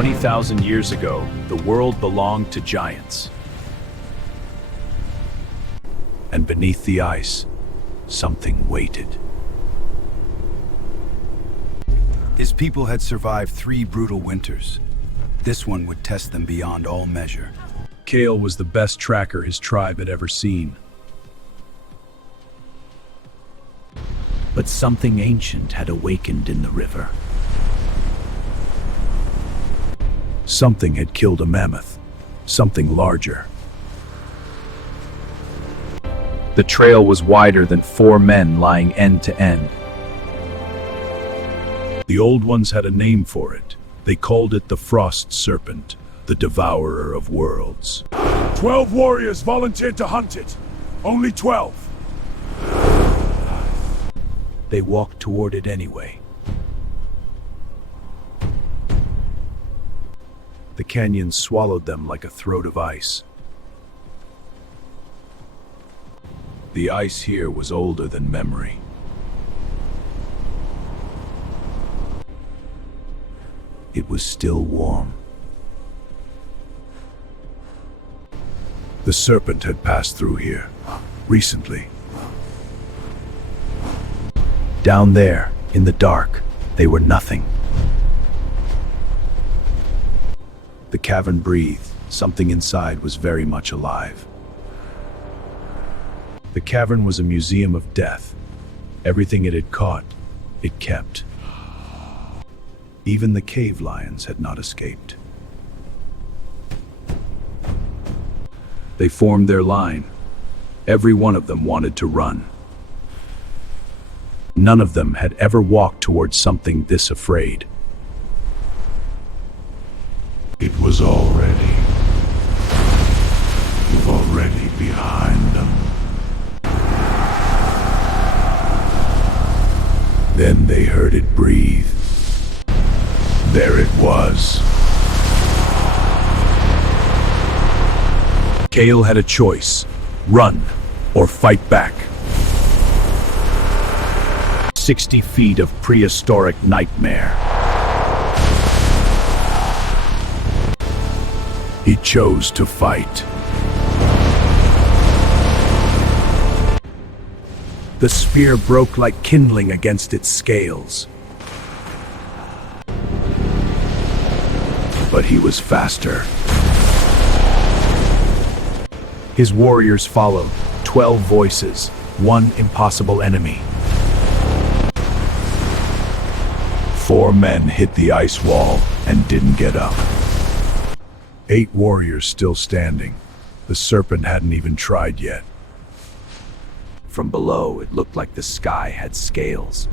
20,000 years ago, the world belonged to giants. And beneath the ice, something waited. His people had survived 3 brutal winters. This one would test them beyond all measure. Kale was the best tracker his tribe had ever seen. But something ancient had awakened in the river. Something had killed a mammoth, something larger. The trail was wider than 4 men lying end to end. The old ones had a name for it. They called it the Frost Serpent, the devourer of worlds. 12 warriors volunteered to hunt it. Only 12. They walked toward it anyway. The canyon swallowed them like a throat of ice. The ice here was older than memory. It was still warm. The serpent had passed through here, recently. Down there, in the dark, they were nothing. The cavern breathed. Something inside was very much alive. The cavern was a museum of death. Everything it had caught, it kept. Even the cave lions had not escaped. They formed their line. Every one of them wanted to run. None of them had ever walked towards something this afraid. It was already behind them. Then they heard it breathe. There it was. Kale had a choice: run or fight back. 60 feet of prehistoric nightmare. He chose to fight. The spear broke like kindling against its scales. But he was faster. His warriors followed, 12 voices, one impossible enemy. 4 men hit the ice wall and didn't get up. 8 warriors still standing. The serpent hadn't even tried yet. From below, it looked like the sky had scales.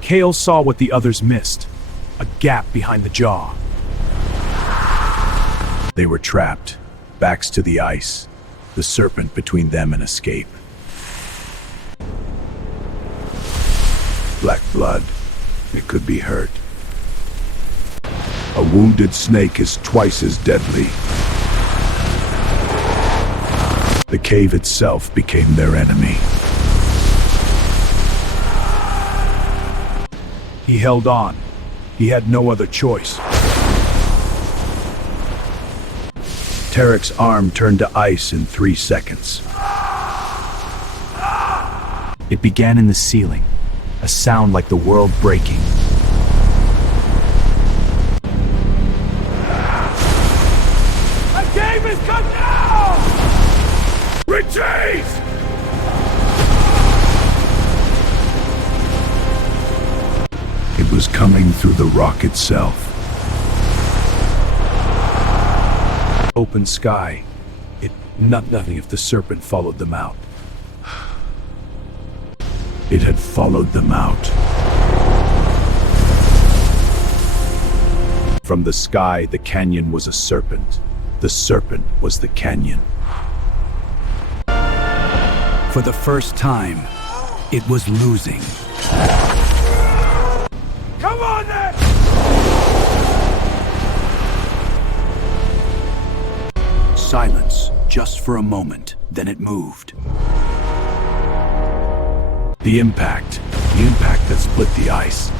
Kale saw what the others missed: a gap behind the jaw. They were trapped, backs to the ice, the serpent between them and escape. Black blood. It could be hurt. A wounded snake is twice as deadly. The cave itself became their enemy. He held on. He had no other choice. Tarek's arm turned to ice in 3 seconds. It began in the ceiling, a sound like the world breaking. The cave is cut down! Retreat! It was coming through the rock itself. Open sky. Nothing if the serpent followed them out. It had followed them out. From the sky, the canyon was a serpent. The serpent was the canyon. For the first time, it was losing. Come on then! Silence, just for a moment, then it moved. The impact that split the ice.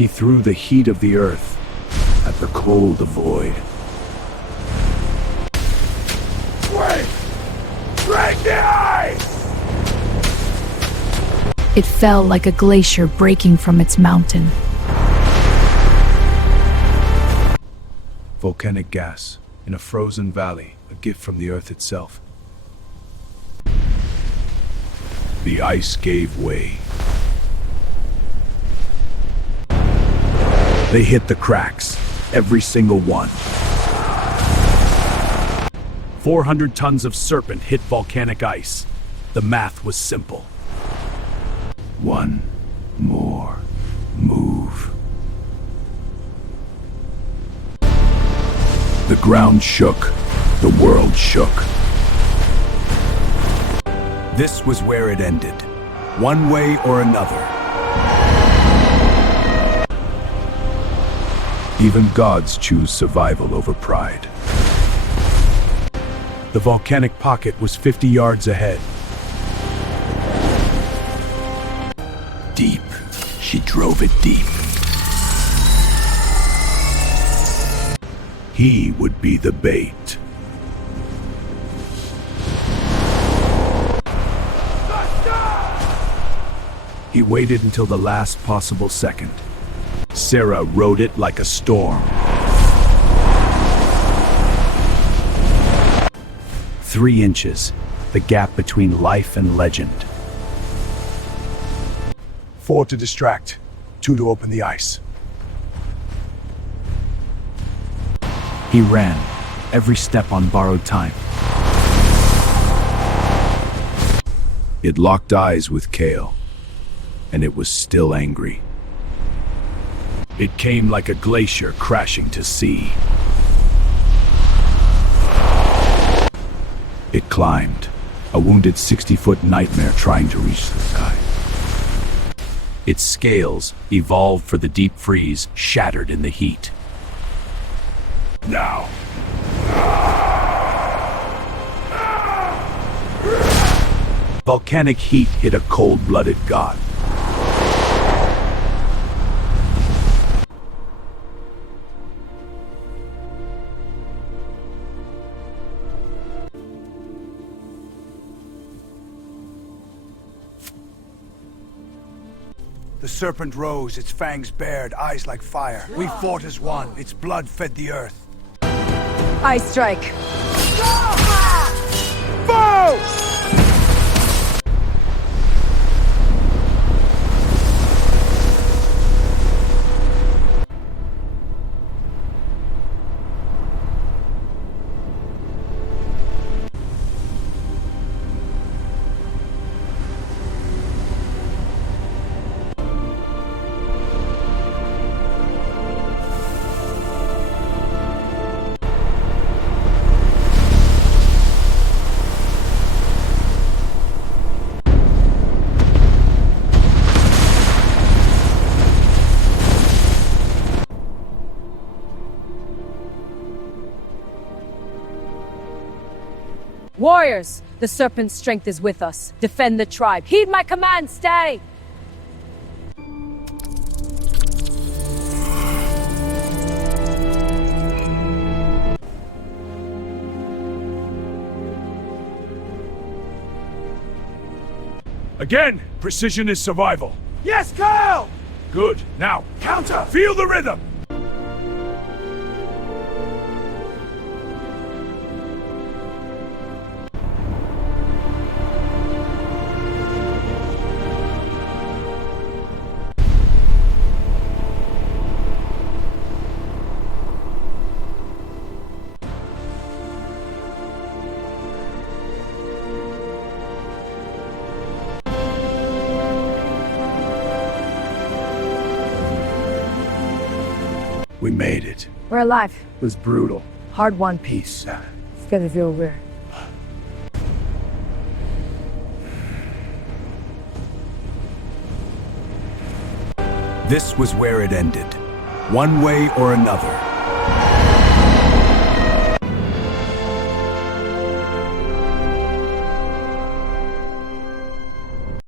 He threw the heat of the earth at the cold the void. Wait! Break the ice! It fell like a glacier breaking from its mountain. Volcanic gas in a frozen valley, a gift from the earth itself. The ice gave way. They hit the cracks, every single one. 400 tons of Serpent hit volcanic ice. The math was simple. One more move. The ground shook. The world shook. This was where it ended, one way or another. Even gods choose survival over pride. The volcanic pocket was 50 yards ahead. Deep. She drove it deep. He would be the bait. He waited until the last possible second. Sarah rode it like a storm. 3 inches, the gap between life and legend. 4 to distract, 2 to open the ice. He ran, every step on borrowed time. It locked eyes with Kale, and it was still angry. It came like a glacier crashing to sea. It climbed, a wounded 60-foot nightmare trying to reach the sky. Its scales, evolved for the deep freeze, shattered in the heat. Now. Volcanic heat hit a cold-blooded god. The serpent rose, its fangs bared, eyes like fire. We fought as one, its blood fed the earth. Ice strike. Warriors, the serpent's strength is with us. Defend the tribe. Heed my command, stay! Again, precision is survival. Yes, Kyle! Good. Now, counter. Feel the rhythm. We made it. We're alive. It was brutal. Hard won. Peace. It's gonna feel weird. This was where it ended, one way or another.